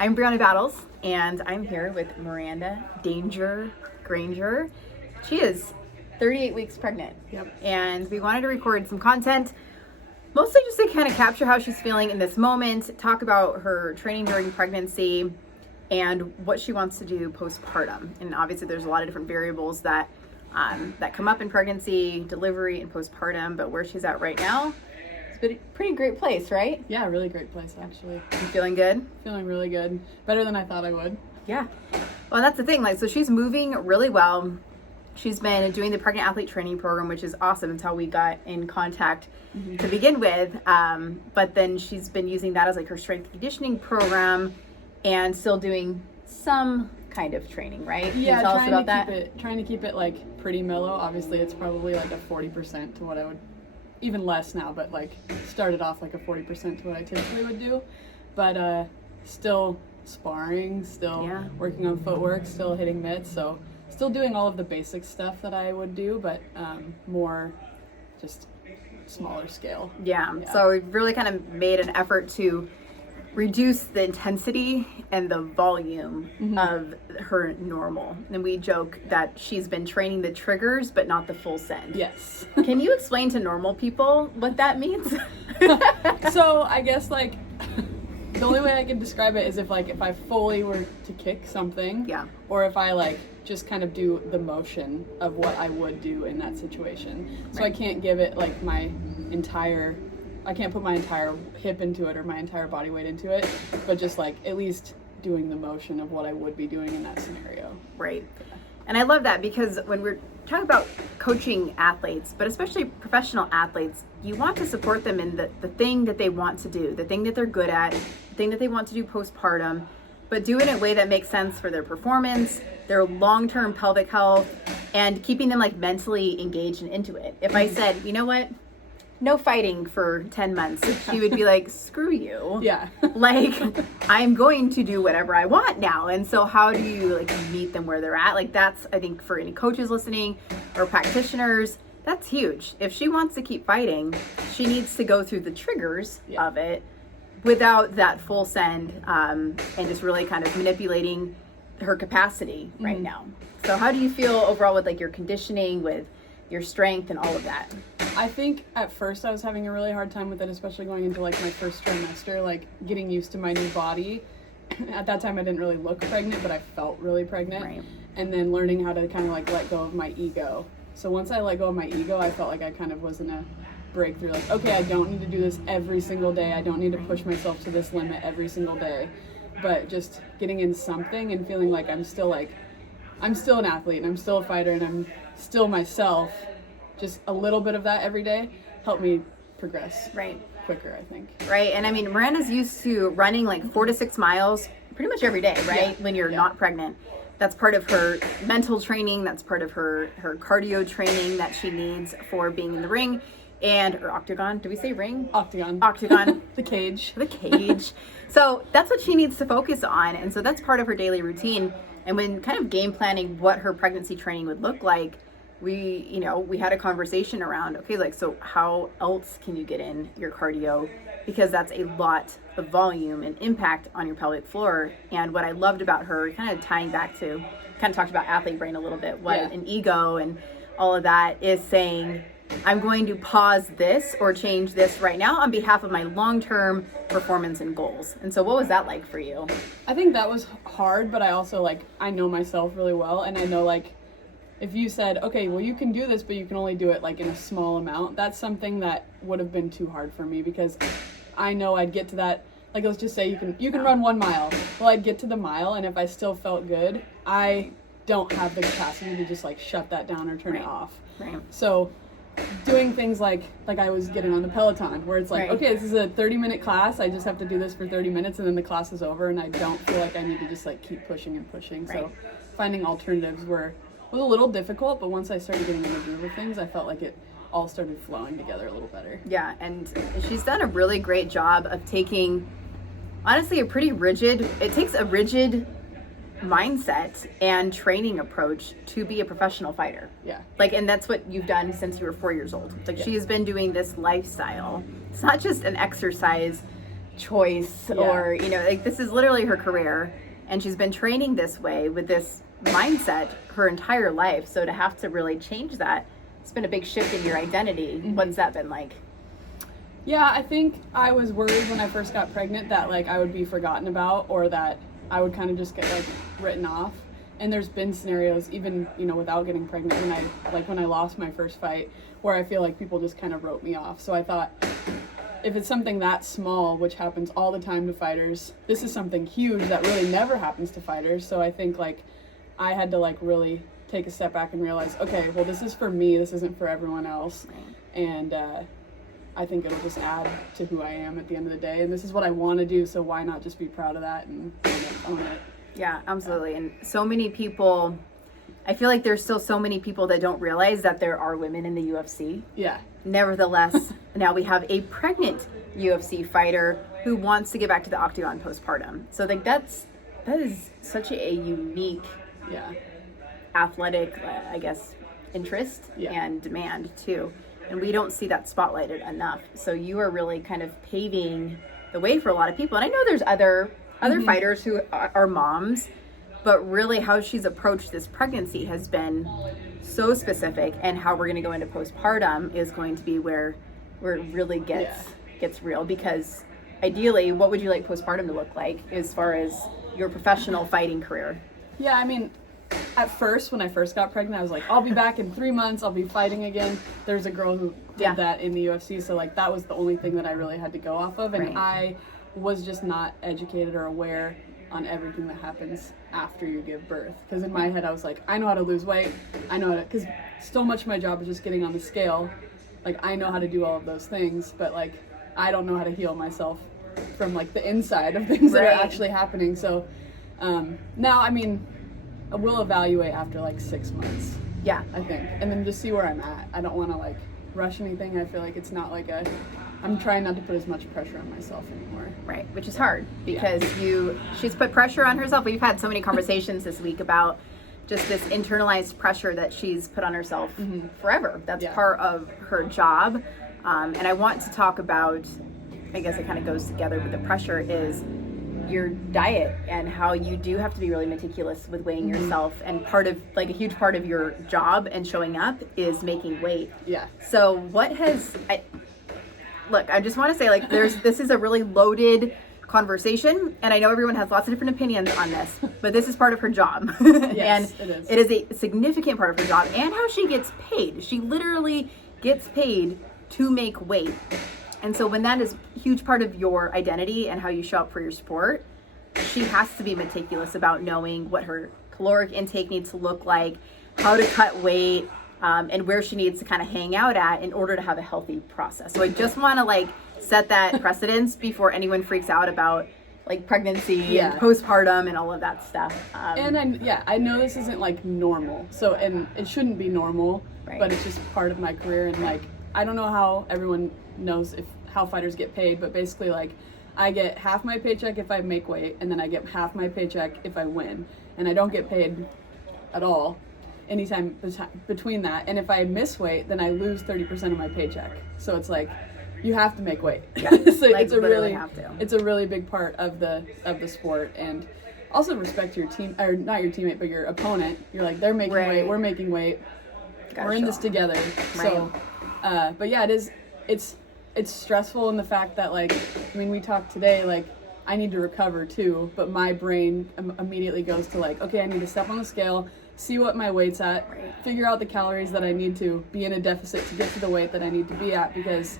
I'm Brianna Battles, and I'm here with Miranda Granger. She is 38 weeks pregnant. Yep. And we wanted to record some content, mostly just to kind of capture how she's feeling in this moment, talk about her training during pregnancy, and what she wants to do postpartum. And obviously there's a lot of different variables that come up in pregnancy, delivery, and postpartum, but where she's at right now, it's a pretty great place, right? Yeah, really great place, actually. You feeling good? Feeling really good. Better than I thought I would. Yeah. Well, that's the thing. So she's moving really well. She's been doing the pregnant athlete training program, which is awesome. It's how we got in contact to begin with. But then she's been using that as her strength conditioning program and still doing some kind of training, right? Yeah, tell us about that? Trying to keep it pretty mellow. Obviously, it's probably a 40% to what I would, even less now, but started off a 40% to what I typically would do. But still sparring, still working on footwork, still hitting mitts, so still doing all of the basic stuff that I would do, but more just smaller scale. Yeah. So we've really kind of made an effort to reduce the intensity and the volume of her normal. And we joke that she's been training the triggers, but not the full send. Yes. Can you explain to normal people what that means? So I guess the only way I can describe it is if I fully were to kick something, or if I just kind of do the motion of what I would do in that situation. So I can't give it I can't put my entire hip into it or my entire body weight into it, but just at least doing the motion of what I would be doing in that scenario. Right. And I love that because when we're talking about coaching athletes, but especially professional athletes, you want to support them in the thing that they want to do, the thing that they're good at, the thing that they want to do postpartum, but do it in a way that makes sense for their performance, their long-term pelvic health, and keeping them mentally engaged and into it. If I said, you know what? No fighting for 10 months, she would be like, screw you. Yeah. I'm going to do whatever I want now. And so how do you meet them where they're at? That's, I think, for any coaches listening or practitioners, that's huge. If she wants to keep fighting, she needs to go through the triggers of it without that full send and just really kind of manipulating her capacity right now. So how do you feel overall with your conditioning, with your strength and all of that? I think at first I was having a really hard time with it, especially going into my first trimester, getting used to my new body. At that time I didn't really look pregnant, but I felt really pregnant. Right. And then learning how to kind of let go of my ego. So once I let go of my ego, I felt like I kind of was in a breakthrough. Okay, I don't need to do this every single day. I don't need to push myself to this limit every single day. But just getting in something and feeling I'm still an athlete and I'm still a fighter and I'm still myself. Just a little bit of that every day helped me progress quicker, I think. Right. And I mean, Miranda's used to running 4 to 6 miles pretty much every day, right? When you're not pregnant. That's part of her mental training. That's part of her cardio training that she needs for being in the ring or octagon. Do we say ring? Octagon. The cage. The cage. So that's what she needs to focus on. And so that's part of her daily routine. And when kind of game planning what her pregnancy training would look like, we had a conversation around, so how else can you get in your cardio? Because that's a lot of volume and impact on your pelvic floor. And what I loved about her, kind of tying back to, kind of talked about athlete brain a little bit, an ego and all of that, is saying, I'm going to pause this or change this right now on behalf of my long-term performance and goals. And so what was that like for you? I think that was hard, but I also I know myself really well, and I know if you said, okay, well, you can do this, but you can only do it in a small amount, that's something that would have been too hard for me because I know I'd get to that, let's just say you can run 1 mile. Well, I'd get to the mile, and if I still felt good, I don't have the capacity to just shut that down or turn it off. Right. So doing things like I was getting on the Peloton, where it's okay, this is a 30-minute class, I just have to do this for 30 minutes, and then the class is over, and I don't feel like I need to just keep pushing and pushing. So finding alternatives was a little difficult, but once I started getting in the groove of things, I felt like it all started flowing together a little better. Yeah, and she's done a really great job of taking, honestly, it takes a rigid mindset and training approach to be a professional fighter. Yeah. And that's what you've done since you were 4 years old. She has been doing this lifestyle. It's not just an exercise choice or, you know, like this is literally her career, and she's been training this way with this mindset her entire life. So to have to really change that, it's been a big shift in your identity. What's that been like? Yeah, I think I was worried when I first got pregnant that like I would be forgotten about, or that I would kind of just get like written off. And there's been scenarios, even, you know, without getting pregnant, when I lost my first fight, where I feel like people just kind of wrote me off. So I thought, if it's something that small, which happens all the time to fighters, this is something huge that really never happens to fighters. So I think like I had to like really take a step back and realize, okay, well, this is for me, this isn't for everyone else. And I think it'll just add to who I am at the end of the day. And this is what I want to do, so why not just be proud of that and own it. Yeah, absolutely. And so many people, I feel like there's still so many people that don't realize that there are women in the UFC. Yeah. Nevertheless, now we have a pregnant UFC fighter who wants to get back to the octagon postpartum. So like that is such a unique athletic, I guess, interest and demand too. And we don't see that spotlighted enough. So you are really kind of paving the way for a lot of people. And I know there's other fighters who are moms, but really how she's approached this pregnancy has been so specific, and how we're going to go into postpartum is going to be where it really gets real. Because ideally, what would you like postpartum to look like as far as your professional fighting career? Yeah, I mean, at first, when I first got pregnant, I was like, I'll be back in 3 months, I'll be fighting again. There's a girl who did that in the UFC, so like that was the only thing that I really had to go off of. And I was just not educated or aware on everything that happens after you give birth. Because in my head, I was like, I know how to lose weight. I know how to, because so much of my job is just getting on the scale. Like, I know how to do all of those things, but like, I don't know how to heal myself from like the inside of things that are actually happening. So now, I mean, I will evaluate after like 6 months. Yeah. I think. And then just see where I'm at. I don't want to like rush anything. I feel like it's not like I'm trying not to put as much pressure on myself anymore. Right, which is hard because she's put pressure on herself. We've had so many conversations this week about just this internalized pressure that she's put on herself forever. That's part of her job. And I want to talk about, I guess it kind of goes together with the pressure, is your diet and how you do have to be really meticulous with weighing yourself. And part of, like, a huge part of your job and showing up is making weight. Yeah. So what has... Look, I just want to say, like, this is a really loaded conversation, and I know everyone has lots of different opinions on this, but this is part of her job. Yes, and it is. It is a significant part of her job, and how she gets paid. She literally gets paid to make weight. And so when that is a huge part of your identity and how you show up for your sport, she has to be meticulous about knowing what her caloric intake needs to look like, how to cut weight, and where she needs to kind of hang out at in order to have a healthy process. So I just want to like set that precedence before anyone freaks out about like pregnancy and postpartum and all of that stuff. And I know this isn't like normal. So, and it shouldn't be normal, but it's just part of my career. And like, I don't know how everyone knows how fighters get paid, but basically like I get half my paycheck if I make weight, and then I get half my paycheck if I win. And I don't get paid at all anytime between that. And if I miss weight, then I lose 30% of my paycheck. So it's like, you have to make weight. Yeah, so like it's a really have to. It's a really big part of the sport. And also respect your team, or not your teammate, but your opponent. You're like, they're making weight, we're making weight. We're in this together. So but yeah, it's stressful in the fact that, like, I mean, we talked today, like, I need to recover too, but my brain immediately goes to like, okay, I need to step on the scale, see what my weight's at, figure out the calories that I need to be in a deficit to get to the weight that I need to be at. Because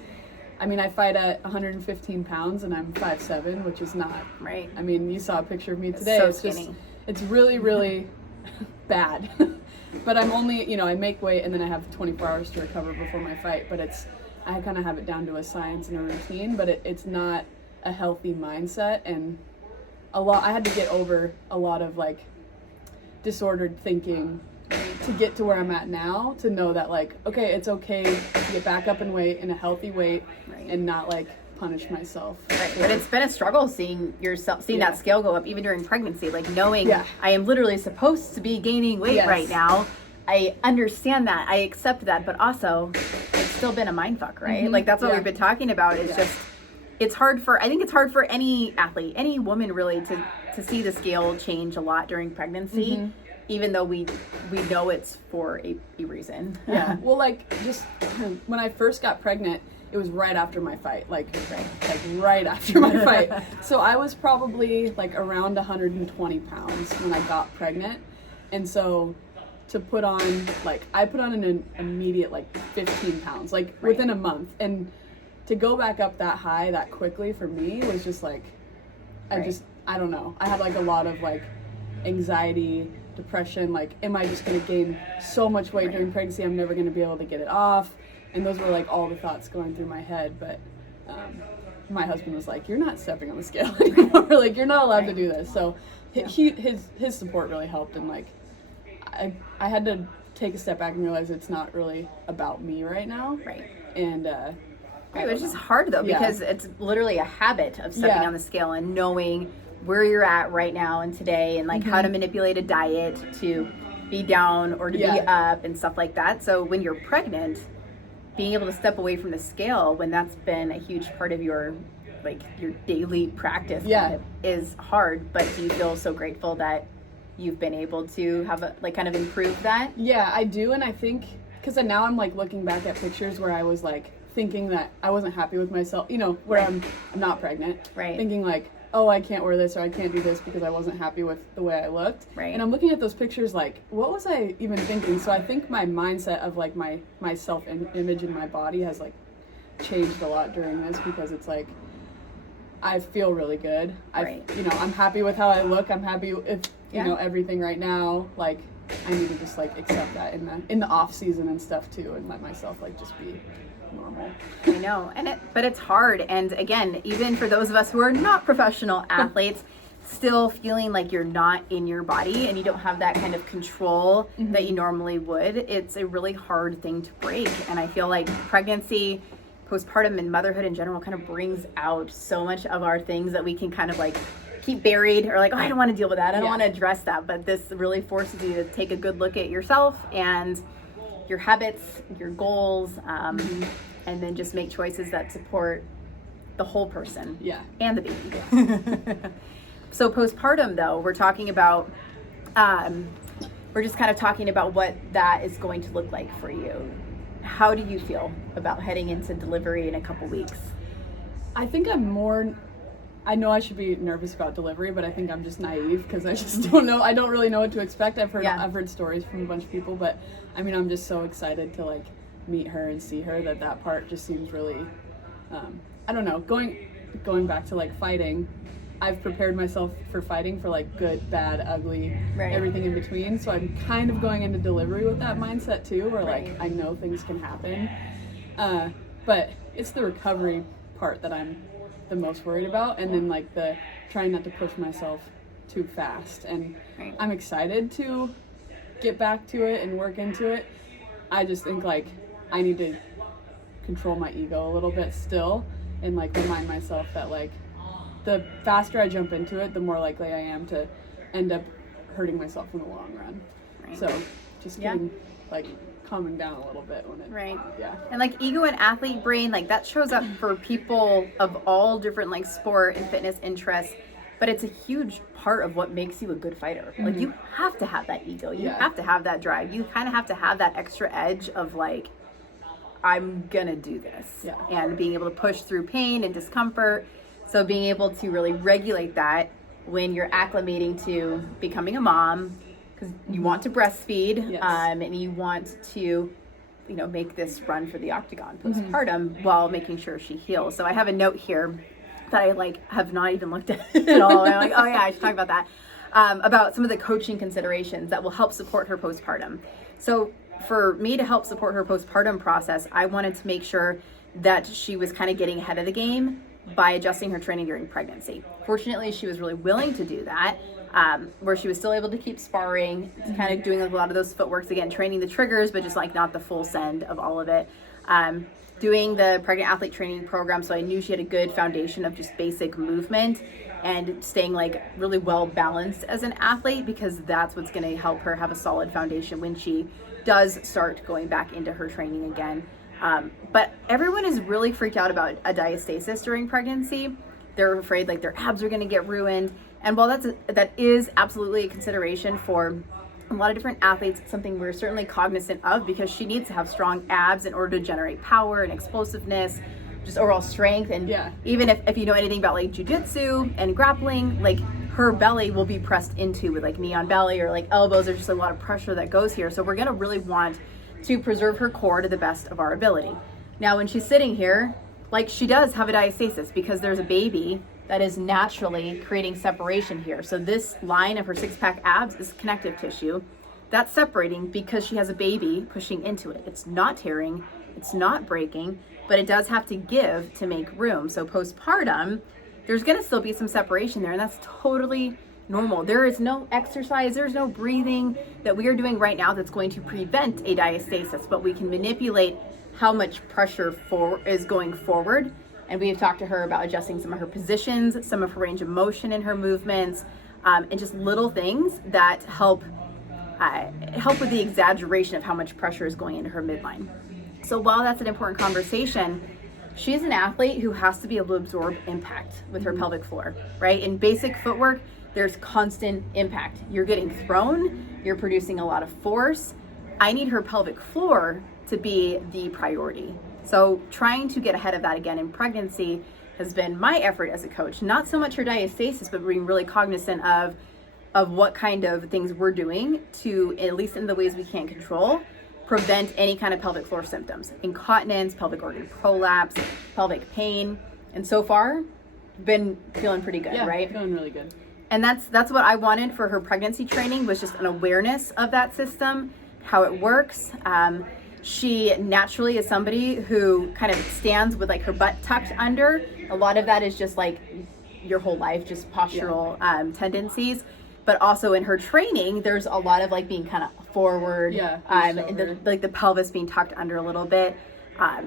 I mean, I fight at 115 pounds and I'm 5'7", which is not I mean, you saw a picture of me today. So it's skinny. just, it's really, really bad. But I'm only, you know, I make weight and then I have 24 hours to recover before my fight. But I kind of have it down to a science and a routine, but it's not a healthy mindset. And I had to get over a lot of like disordered thinking to get to where I'm at now, to know that like, okay, it's okay to get back up in weight, in a healthy weight, and not like punish myself. But it's been a struggle seeing that scale go up even during pregnancy, like knowing I am literally supposed to be gaining weight right now. I understand that, I accept that, but also it's still been a mindfuck, right? Like that's what we've been talking about, is just it's hard for, I think it's hard for any athlete, any woman really, to see the scale change a lot during pregnancy, even though we know it's for a reason. Yeah. Well, like, just when I first got pregnant, it was right after my fight, like right after my fight. So I was probably like around 120 pounds when I got pregnant. And so to put on, like, I put on an immediate like 15 pounds, like within a month. And to go back up that high that quickly for me was just like, I don't know. I had like a lot of like anxiety, depression, like, am I just going to gain so much weight during pregnancy? I'm never going to be able to get it off. And those were like all the thoughts going through my head. But my husband was like, you're not stepping on the scale anymore. Like, you're not allowed to do this. So his support really helped. And like, I had to take a step back and realize it's not really about me right now. Right. And which is hard though, because it's literally a habit of stepping on the scale and knowing where you're at right now and today, and like how to manipulate a diet to be down or to be up and stuff like that. So when you're pregnant, being able to step away from the scale when that's been a huge part of your daily practice kind of is hard. But do you feel so grateful that you've been able to have kind of improve that? Yeah, I do. And I think because now I'm like looking back at pictures where I was like thinking that I wasn't happy with myself, you know, where I'm not pregnant, thinking like, oh, I can't wear this or I can't do this because I wasn't happy with the way I looked. Right. And I'm looking at those pictures like, what was I even thinking? So I think my mindset of like my self-image in my body has like changed a lot during this, because it's like, I feel really good. You know, I'm happy with how I look. I'm happy with, you know, everything right now. Like, I need to just like accept that in the off season and stuff too, and let myself like just be normal. I know, but it's hard. And again, even for those of us who are not professional athletes, still feeling like you're not in your body and you don't have that kind of control that you normally would, it's a really hard thing to break. And I feel like pregnancy, postpartum, and motherhood in general kind of brings out so much of our things that we can kind of like keep buried, or like, oh, I don't want to deal with that, I don't want to address that. But this really forces you to take a good look at yourself and your habits, your goals, and then just make choices that support the whole person and the baby. So postpartum though, we're talking about, we're just kind of talking about what that is going to look like for you. How do you feel about heading into delivery in a couple weeks? I think I know I should be nervous about delivery, but I think I'm just naive because I just don't know. I don't really know what to expect. I've heard stories from a bunch of people, but I mean, I'm just so excited to like meet her and see her that part just seems really, I don't know, going back to like fighting, I've prepared myself for fighting for like good, bad, ugly, everything in between. So I'm kind of going into delivery with that mindset too, where like I know things can happen. But it's the recovery part that I'm the most worried about, and then like the trying not to push myself too fast. And I'm excited to get back to it and work into it. I just think like I need to control my ego a little bit still, and like remind myself that like the faster I jump into it, the more likely I am to end up hurting myself in the long run. So just getting like calming down a little bit when it and like ego and athlete brain, like that shows up for people of all different like sport and fitness interests, but it's a huge part of what makes you a good fighter. Like you have to have that ego, you have to have that drive, you kind of have to have that extra edge of like, I'm gonna do this, and being able to push through pain and discomfort. So being able to really regulate that when you're acclimating to becoming a mom, because you want to breastfeed, and you want to, you know, make this run for the octagon postpartum while making sure she heals. So I have a note here that I like have not even looked at at all. And I'm like, oh yeah, I should talk about that. About some of the coaching considerations that will help support her postpartum. So for me to help support her postpartum process, I wanted to make sure that she was kind of getting ahead of the game by adjusting her training during pregnancy. Fortunately, she was really willing to do that, where she was still able to keep sparring, kind of doing a lot of those footworks again, training the triggers, but just like not the full send of all of it. Doing the pregnant athlete training program, so I knew she had a good foundation of just basic movement and staying like really well balanced as an athlete, because that's what's going to help her have a solid foundation when she does start going back into her training again. But everyone is really freaked out about a diastasis during pregnancy. They're afraid like their abs are going to get ruined. And while that is absolutely a consideration for a lot of different athletes, it's something we're certainly cognizant of because she needs to have strong abs in order to generate power and explosiveness, just overall strength. And even if you know anything about like jujitsu and grappling, like her belly will be pressed into with like knee on belly or like elbows. There's just a lot of pressure that goes here. So we're going to really want to preserve her core to the best of our ability. Now, when she's sitting here, like she does have a diastasis because there's a baby that is naturally creating separation here. So this line of her six-pack abs is connective tissue that's separating because she has a baby pushing into it. It's not tearing, it's not breaking, but it does have to give to make room. So postpartum, there's gonna still be some separation there, and that's totally normal. There is no exercise, there's no breathing that we are doing right now that's going to prevent a diastasis, but we can manipulate how much pressure is going forward. And we have talked to her about adjusting some of her positions, some of her range of motion in her movements, and just little things that help with the exaggeration of how much pressure is going into her midline. So while that's an important conversation, she is an athlete who has to be able to absorb impact with her pelvic floor, right? In basic footwork, there's constant impact. You're getting thrown, you're producing a lot of force. I need her pelvic floor to be the priority. So trying to get ahead of that again in pregnancy has been my effort as a coach. Not so much her diastasis, but being really cognizant of what kind of things we're doing to, at least in the ways we can't control, prevent any kind of pelvic floor symptoms. Incontinence, pelvic organ prolapse, pelvic pain. And so far, been feeling pretty good, right? Feeling really good. And that's what I wanted for her pregnancy training, was just an awareness of that system, how it works. She naturally is somebody who kind of stands with like her butt tucked under. A lot of that is just like your whole life, just postural tendencies. But also in her training, there's a lot of like being kind of forward, and the pelvis being tucked under a little bit.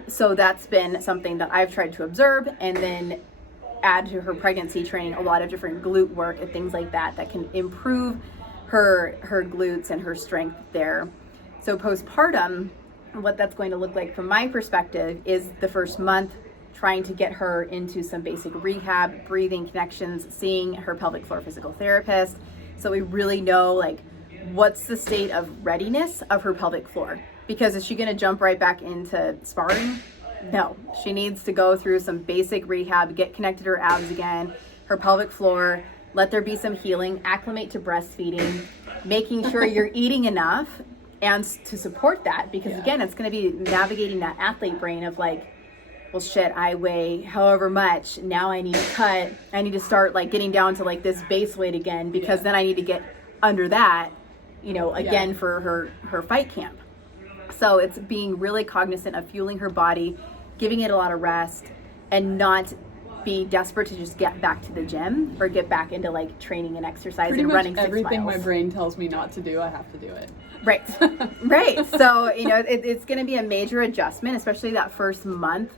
So that's been something that I've tried to observe, and then add to her pregnancy training a lot of different glute work and things like that can improve her glutes and her strength there. So postpartum, what that's going to look like from my perspective is the first month trying to get her into some basic rehab, breathing connections, seeing her pelvic floor physical therapist, so we really know like what's the state of readiness of her pelvic floor. Because is she going to jump right back into sparring? No, she needs to go through some basic rehab, get connected to her abs again, her pelvic floor, let there be some healing, acclimate to breastfeeding, making sure you're eating enough and to support that, because again, it's going to be navigating that athlete brain of like, well, shit, I weigh however much, now I need to cut, I need to start like getting down to like this base weight again, because then I need to get under that, again for her fight camp. So it's being really cognizant of fueling her body, giving it a lot of rest, and not be desperate to just get back to the gym or get back into like training and exercise and running 6 miles. Everything my brain tells me not to do, I have to do it. Right. Right. So, it's going to be a major adjustment, especially that first month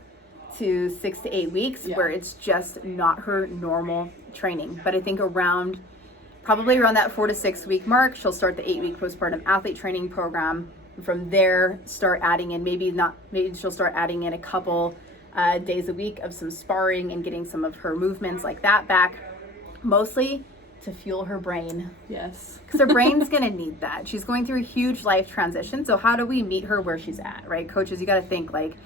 to 6 to 8 weeks where it's just not her normal training. But I think probably around that 4 to 6 week mark, she'll start the 8-week postpartum athlete training program. From there, start adding in, maybe she'll start adding in a couple days a week of some sparring and getting some of her movements like that back, mostly to fuel her brain. Yes. Because her brain's going to need that. She's going through a huge life transition. So how do we meet her where she's at, right? Coaches, you got to think like,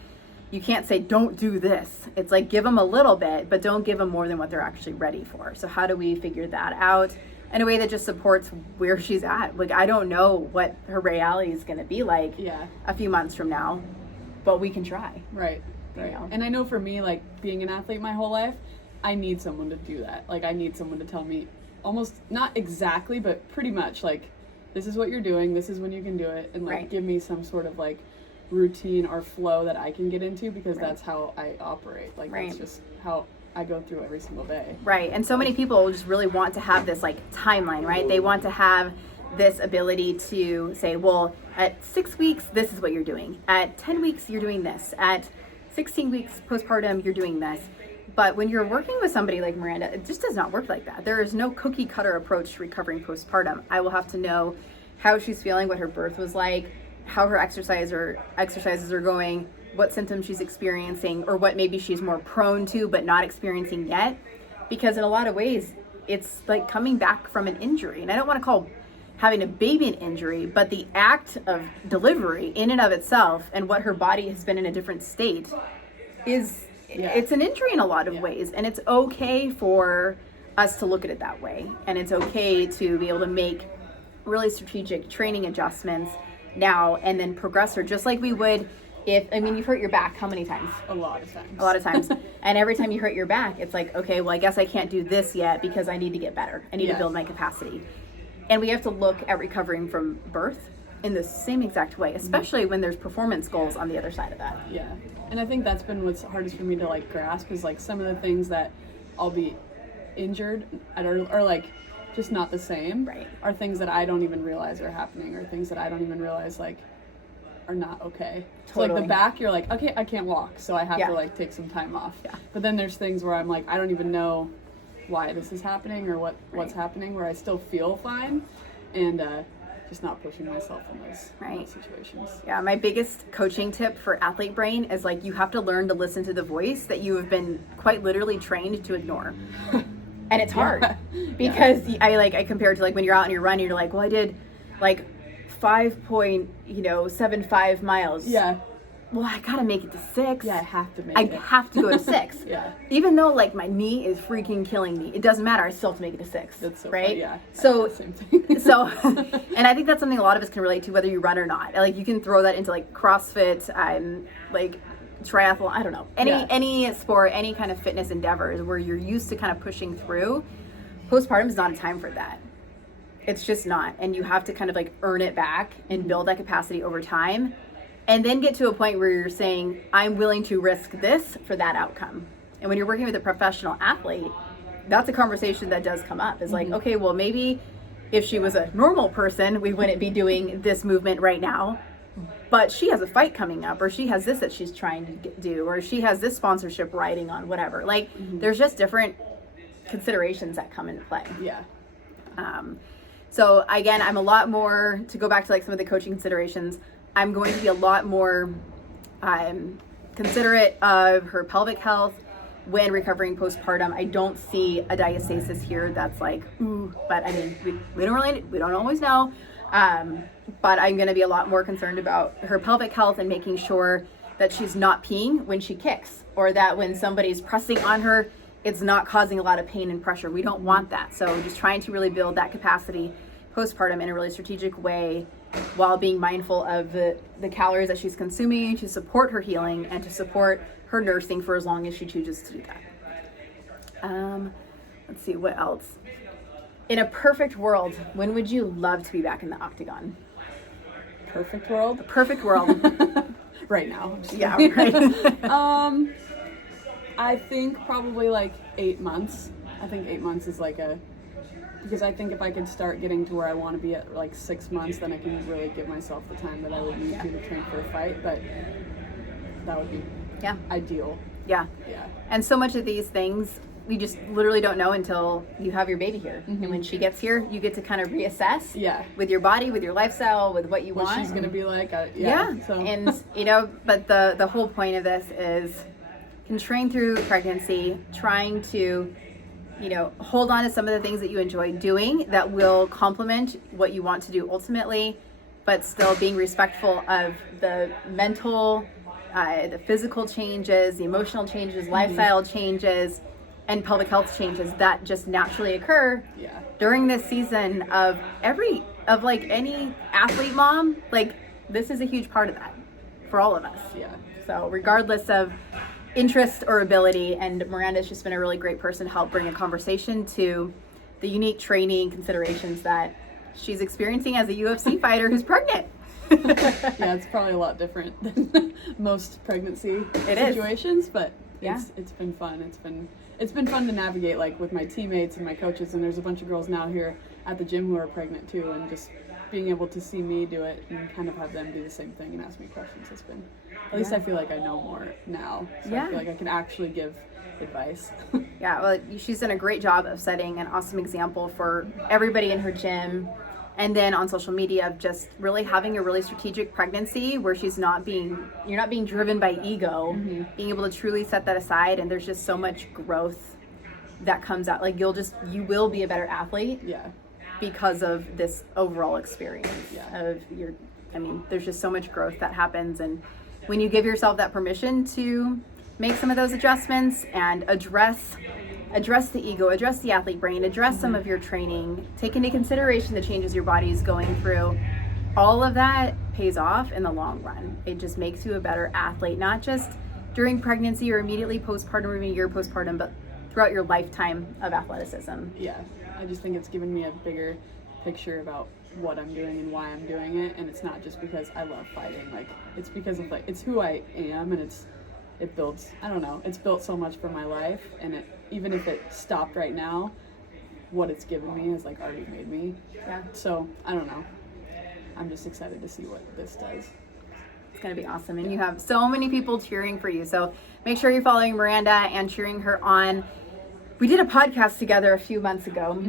you can't say, don't do this. It's like, give them a little bit, but don't give them more than what they're actually ready for. So how do we figure that out in a way that just supports where she's at? Like, I don't know what her reality is going to be like a few months from now, but we can try. Right. And I know for me, like being an athlete my whole life, I need someone to do that. Like I need someone to tell me almost, not exactly, but pretty much like, this is what you're doing, this is when you can do it, and like give me some sort of like routine or flow that I can get into, because that's how I operate. Like that's just how I go through every single day. Right. And so many people just really want to have this like timeline, right? They want to have this ability to say, well, at 6 weeks, this is what you're doing. At 10 weeks, you're doing this. At 16 weeks postpartum, you're doing this. But when you're working with somebody like Miranda, it just does not work like that. There is no cookie cutter approach to recovering postpartum. I will have to know how she's feeling, what her birth was like, how her exercises are going, what symptoms she's experiencing, or what maybe she's more prone to but not experiencing yet. Because in a lot of ways, it's like coming back from an injury. And I don't want to call having a baby an injury, but the act of delivery in and of itself and what her body has been in a different state is, it's an injury in a lot of ways. And it's okay for us to look at it that way. And it's okay to be able to make really strategic training adjustments now and then progress her just like we would if, I mean, you've hurt your back how many times? A lot of times. A lot of times. And every time you hurt your back, it's like, okay, well, I guess I can't do this yet because I need to get better. I need to build my capacity. And we have to look at recovering from birth in the same exact way, especially when there's performance goals on the other side of that. Yeah. And I think that's been what's hardest for me to like grasp is like some of the things that I'll be injured at or like just not the same are things that I don't even realize are happening, or things that I don't even realize like are not okay. So like the back, you're like, okay, I can't walk, so I have to like take some time off. But then there's things where I'm like, I don't even know why this is happening or what's happening, where I still feel fine, and just not pushing myself in those situations. Yeah, my biggest coaching tip for athlete brain is like, you have to learn to listen to the voice that you have been quite literally trained to ignore. And it's hard because I compare it to like when you're out and you're running, you're like, well, I did like 5.75 miles. Yeah. Well, I gotta make it to 6. Yeah, I have to make it. I have to go to 6. Even though like my knee is freaking killing me, it doesn't matter. I still have to make it to 6. That's so right. Funny. Yeah. So same thing. So, and I think that's something a lot of us can relate to, whether you run or not. Like you can throw that into like CrossFit, like triathlon. I don't know, any sport, any kind of fitness endeavors where you're used to kind of pushing through. Postpartum is not a time for that. It's just not, and you have to kind of like earn it back and build that capacity over time. And then get to a point where you're saying, I'm willing to risk this for that outcome. And when you're working with a professional athlete, that's a conversation that does come up. It's like, okay, well, maybe if she was a normal person, we wouldn't be doing this movement right now. But she has a fight coming up, or she has this that she's trying to do, or she has this sponsorship riding on, whatever. Like, there's just different considerations that come into play. Yeah. So again, I'm a lot more, to go back to like some of the coaching considerations, I'm going to be a lot more considerate of her pelvic health when recovering postpartum. I don't see a diastasis here that's like, ooh, but I mean, we don't always know. But I'm going to be a lot more concerned about her pelvic health and making sure that she's not peeing when she kicks, or that when somebody's pressing on her, it's not causing a lot of pain and pressure. We don't want that. So just trying to really build that capacity postpartum in a really strategic way, while being mindful of the calories that she's consuming to support her healing and to support her nursing for as long as she chooses to do that. Let's see, what else? In a perfect world, when would you love to be back in the octagon? Perfect world? A perfect world. Right now. Yeah, right. I think probably like 8 months. I think 8 months is like because I think if I could start getting to where I want to be at like 6 months, then I can really give myself the time that I would need to train for a fight. But that would be ideal. Yeah. And so much of these things, we just literally don't know until you have your baby here. And when she gets here, you get to kind of reassess with your body, with your lifestyle, with what you want. She's going to be like, So. And, but the whole point of this is can train through pregnancy, trying to hold on to some of the things that you enjoy doing that will complement what you want to do ultimately, but still being respectful of the mental, the physical changes, the emotional changes, lifestyle changes, and pelvic health changes that just naturally occur during this season of any athlete mom. Like, this is a huge part of that for all of us. So regardless of interest or ability, and Miranda's just been a really great person to help bring a conversation to the unique training considerations that she's experiencing as a UFC fighter who's pregnant. It's probably a lot different than most pregnancy situations, but it's been fun. It's been fun to navigate, like with my teammates and my coaches, and there's a bunch of girls now here at the gym who are pregnant too, and just being able to see me do it and kind of have them do the same thing and ask me questions has been, at least I feel like I know more now. So I feel like I can actually give advice. Well, she's done a great job of setting an awesome example for everybody in her gym And then on social media, of just really having a really strategic pregnancy where you're not being driven by ego, being able to truly set that aside. And there's just so much growth that comes out. Like you will be a better athlete because of this overall experience there's just so much growth that happens. And when you give yourself that permission to make some of those adjustments and address the ego, address the athlete brain, address some of your training, take into consideration the changes your body is going through, all of that pays off in the long run. It just makes you a better athlete, not just during pregnancy or immediately postpartum or even a year postpartum, but throughout your lifetime of athleticism. Yeah, I just think it's given me a bigger picture about what I'm doing and why I'm doing it, and it's not just because I love fighting. Like, it's because of it's who I am, and it builds, I don't know, it's built so much for my life, and even if it stopped right now, what it's given me has already made me. Yeah. So I don't know. I'm just excited to see what this does. It's going to be awesome. And you have so many people cheering for you. So make sure you're following Miranda and cheering her on. We did a podcast together a few months ago.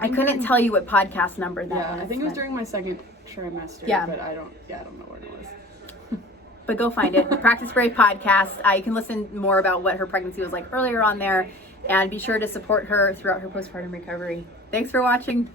I couldn't tell you what podcast number that was. I think it was during my second trimester, but I don't know what it was. But go find it. Practice Brave podcast. You can listen more about what her pregnancy was like earlier on there, and be sure to support her throughout her postpartum recovery. Thanks for watching.